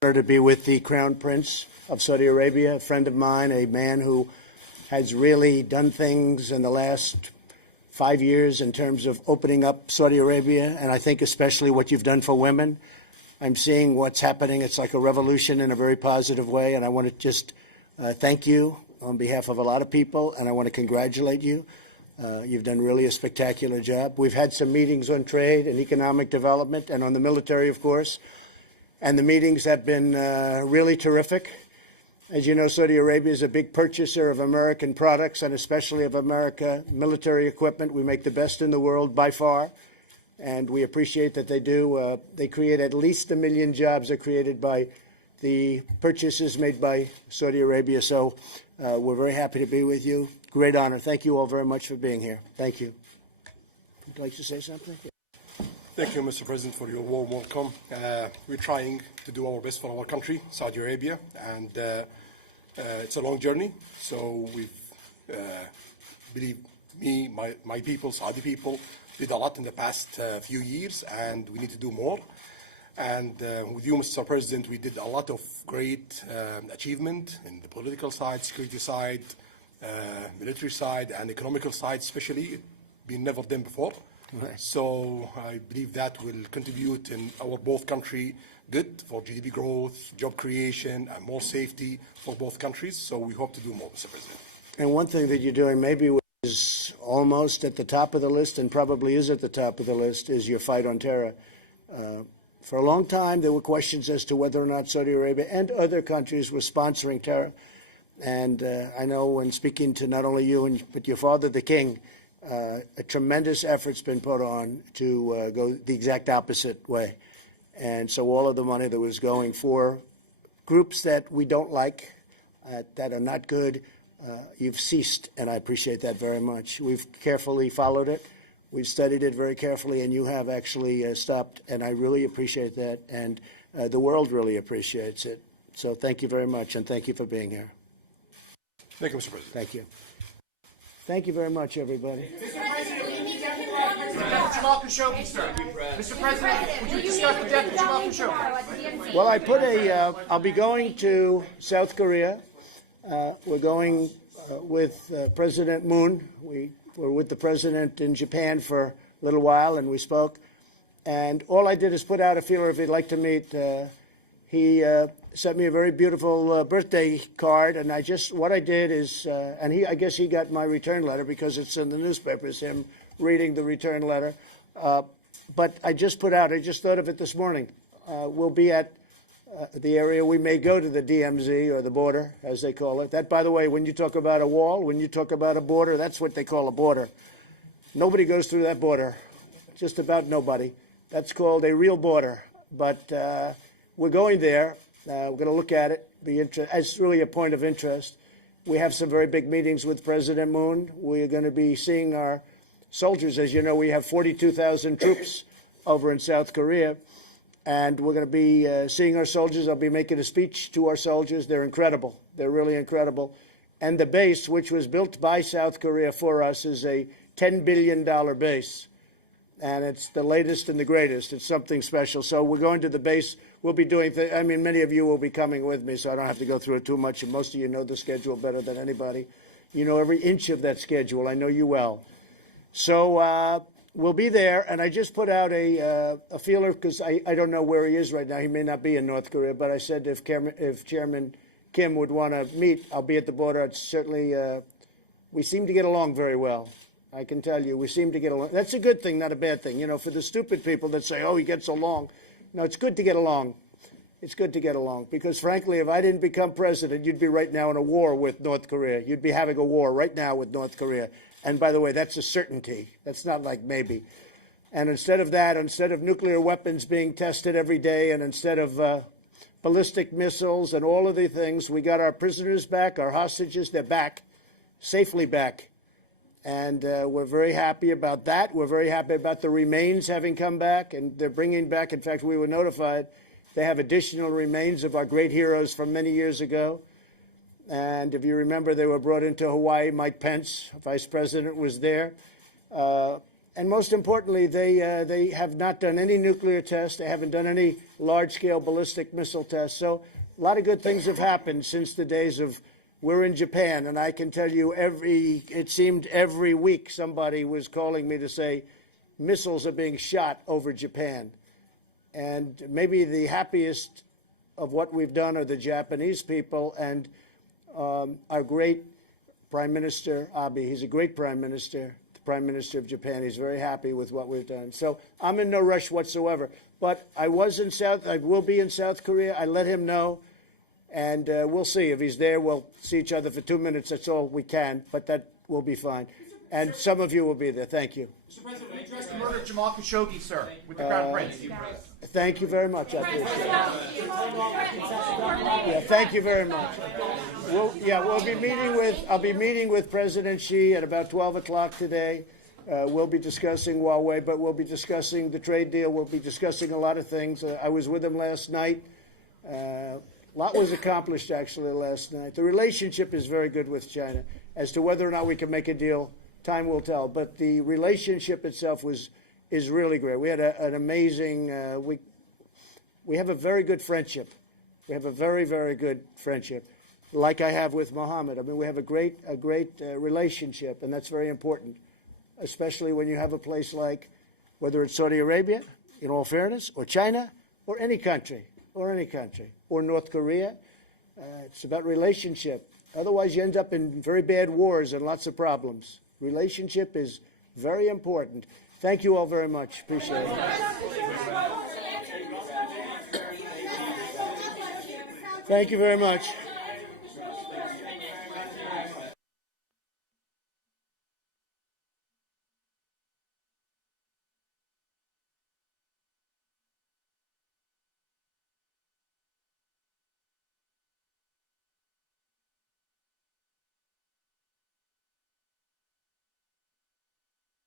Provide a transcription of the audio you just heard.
Honor to be with the Crown Prince of Saudi Arabia, a friend of mine, a man who has really done things in the last 5 years in terms of opening up Saudi Arabia, and I think especially what you've done for women. I'm seeing what's happening. It's like a revolution in a very positive way, and I want to just thank you on behalf of a lot of people, and I want to congratulate you. You've done really a spectacular job. We've had some meetings on trade and economic development and on the military, of course. And the meetings have been really terrific. As you know, Saudi Arabia is a big purchaser of American products and especially of American military equipment. We make the best in the world by far, and we appreciate that they do. They create at least 1 million jobs are created by the purchases made by Saudi Arabia. So we're very happy to be with you. Great honor. Thank you all very much for being here. Thank you. Would you like to say something? Thank you, Mr. President, for your warm welcome. We're trying to do our best for our country, Saudi Arabia, and it's a long journey. So we believe me, my people, Saudi people, did a lot in the past few years, and we need to do more. And with you, Mr. President, we did a lot of great achievement in the political side, security side, military side, and economical side, especially, been never done before. Right. So I believe that will contribute in our both country good for GDP growth, job creation, and more safety for both countries. So we hope to do more, Mr. President. And one thing that you're doing maybe is almost at the top of the list and probably is at the top of the list is your fight on terror. For a long time, there were questions as to whether or not Saudi Arabia and other countries were sponsoring terror. And I know when speaking to not only you, but your father, the king, a tremendous effort's been put on to go the exact opposite way. And so all of the money that was going for groups that we don't like, that are not good, you've ceased, and I appreciate that very much. We've carefully followed it. We've studied it very carefully, and you have actually stopped, and I really appreciate that, and the world really appreciates it. So thank you very much, and thank you for being here. Thank you, Mr. President. Thank you. Thank you very much, everybody. Mr. President, we need Jamal Khashoggi, sir. Mr. President, would you discuss the death of Jamal Khashoggi? Well, I put I'll be going to South Korea. We're going with President Moon. We were with the president in Japan for a little while, and we spoke. And all I did is put out a feeler if he'd like to meet. He sent me a very beautiful birthday card, and what I did is, and I guess he got my return letter because it's in the newspapers, him reading the return letter. But I just thought of it this morning. We'll be at the area. We may go to the DMZ, or the border, as they call it. That, by the way, when you talk about a wall, when you talk about a border, that's what they call a border. Nobody goes through that border, just about nobody. That's called a real border. But we're going there. We're going to look at it. It's really a point of interest. We have some very big meetings with President Moon. We're going to be seeing our soldiers. As you know, we have 42,000 troops over in South Korea. And we're going to be seeing our soldiers. I'll be making a speech to our soldiers. They're incredible. They're really incredible. And the base, which was built by South Korea for us, is a $10 billion base. And it's the latest and the greatest. It's something special. So we're going to the base. We'll be doing many of you will be coming with me, so I don't have to go through it too much. And most of you know the schedule better than anybody. You know every inch of that schedule. I know you well. So we'll be there. And I just put out a feeler because I don't know where he is right now. He may not be in North Korea. But I said if Chairman Kim would want to meet, I'll be at the border. It's certainly we seem to get along very well. I can tell you, we seem to get along. That's a good thing, not a bad thing. You know, for the stupid people that say, oh, he gets along. No, it's good to get along. It's good to get along. Because, frankly, if I didn't become president, you'd be right now in a war with North Korea. You'd be having a war right now with North Korea. And, by the way, that's a certainty. That's not like maybe. And instead of that, instead of nuclear weapons being tested every day, and instead of ballistic missiles and all of the things, we got our prisoners back, our hostages, they're back, safely back. And we're very happy about that. We're very happy about the remains having come back, and they're bringing back. In fact, we were notified they have additional remains of our great heroes from many years ago. And if you remember, they were brought into Hawaii. Mike Pence, Vice President, was there. and most importantly, they have not done any nuclear tests. They haven't done any large-scale ballistic missile tests. So a lot of good things have happened since the days of we're in Japan. And I can tell you it seemed every week somebody was calling me to say missiles are being shot over Japan. And maybe the happiest of what we've done are the Japanese people and our great Prime Minister Abe. He's a great Prime Minister. Prime Minister of Japan. He's very happy with what we've done. So I'm in no rush whatsoever. But I will be in South Korea. I let him know, and we'll see. If he's there, we'll see each other for 2 minutes. That's all we can, but that will be fine. And some of you will be there. Thank you. Mr. President, will you address the murder of Jamal Khashoggi, sir, with the Crown Prince? Thank you very much. I appreciate it. Yeah, thank you very much. I'll be meeting with President Xi at about 12 o'clock today. We'll be discussing Huawei, but we'll be discussing the trade deal. We'll be discussing a lot of things. I was with him last night. A lot was accomplished, actually, last night. The relationship is very good with China. As to whether or not we can make a deal, time will tell. But the relationship itself is really great. We had an amazing we have a very good friendship. We have a very, very good friendship, like I have with Mohammed. I mean, we have a great relationship, and that's very important, especially when you have a place like, whether it's Saudi Arabia, in all fairness, or China, or any country, or North Korea. It's about relationship. Otherwise, you end up in very bad wars and lots of problems. Relationship is very important. Thank you all very much. Appreciate it. Thank you very much.